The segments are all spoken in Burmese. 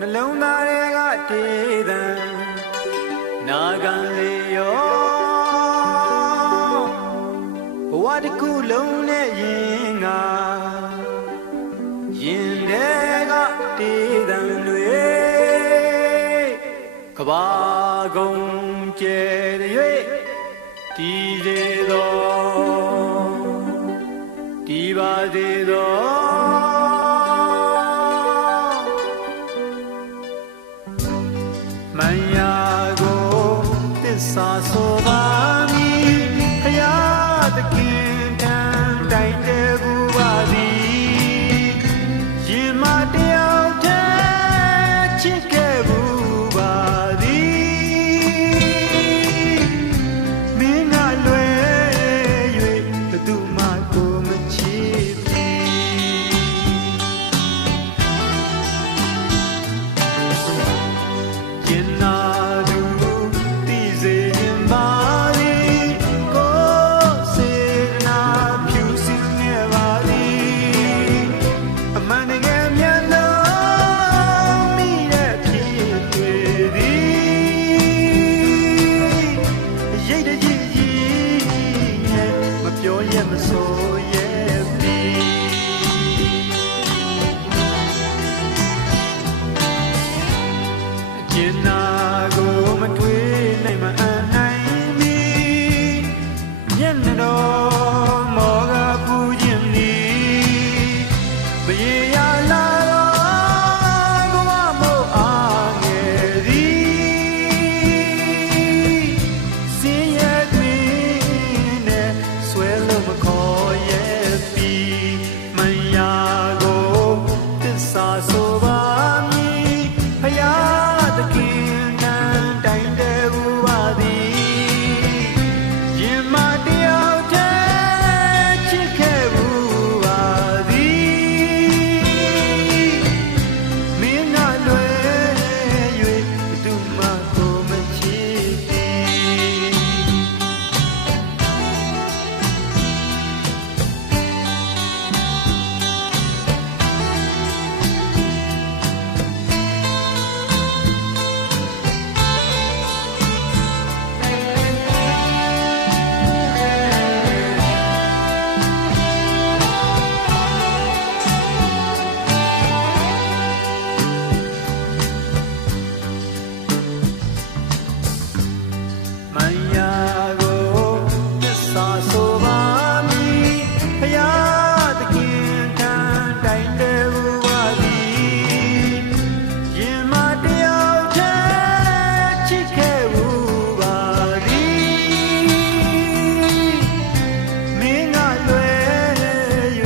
နှလုံးသားတွေကတေးသံနာခံလေရောဘဝတစ်ခုလုံးနဲ့ရင်ငါရင်တွေကတေးသံတွေကဘာကုန်ကျဲ၍တည်စေသောတည်ပါစေသောမန်ယာကိုသစ္စာဆိုပါမည်ဖယားသခင်တန်တိုင်တဲ့ဘူးပါသည်ရင်မတယောက်တည်းချစ်ခဲ့ဘူးပါသည်မင်းကလွယ်၍ဘယ်သူမှကိုမချစ်ရင်နာသူသိစေရင်ပါသည်ကိုစေနာဖြူစင်နေပါသည်အမှန်တကယ်မြတ်လို့မိရဲ့ဖြစ်တွေသည်ရိတ်တကြီးကြီးနဲ့မပြောရမဆိုရဲ့ပြီးကျင်နာကိုမတွေးနိုင်မအန်နိုင်မီမျက်နှာတော်မောကပူခြင်းသည်မရေရလာတော့ကိုမမို့အားငယ်သည်စင်ရတွင်နဲ့ဆွဲလို့မခေါ်ရဲ့ပြီးမန်ယာကိုသစ္စာဆိုပါမည်ဖယားသခင်နန်းတိုင်တဲ့ဘူးပါသည်ရင်မတယောက်တည်းချစ်ခဲ့ဘူးပါသည်မင်းကလွယ်၍ဘယ်သူမှကိုမချစ်သည်မန်ယာကိုသစ္စာဆိုပါမည်ဖယားသခင်ထံတိုင်တဲ့ဘူးပါသည်ရင်မတယောက်တည်းချစ်ခဲ့ဘူးပါသည်မင်းကလွယ်၍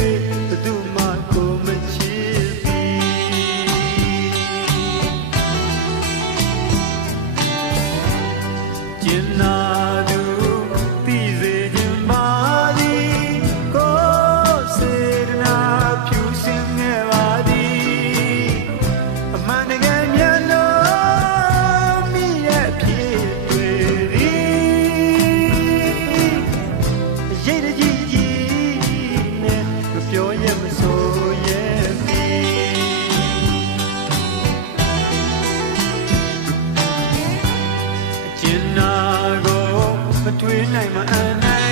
ဘယ်သူမှကိုမချစ်သည်ကျင်နာသူသိစေခြင်းပါသည်ကိုစေတနာဖြူစင်ခဲ့ပါသည်အမှန်တကယ်မြတ်လို့မိရဲ့ဖြစ်တွေသည်ရိတ်တကြီးကြီးနဲ့မပြောရမဆိုရဲ့ပြီးကျင်နာကိုမတွေးနိုင်မအန်နိုင်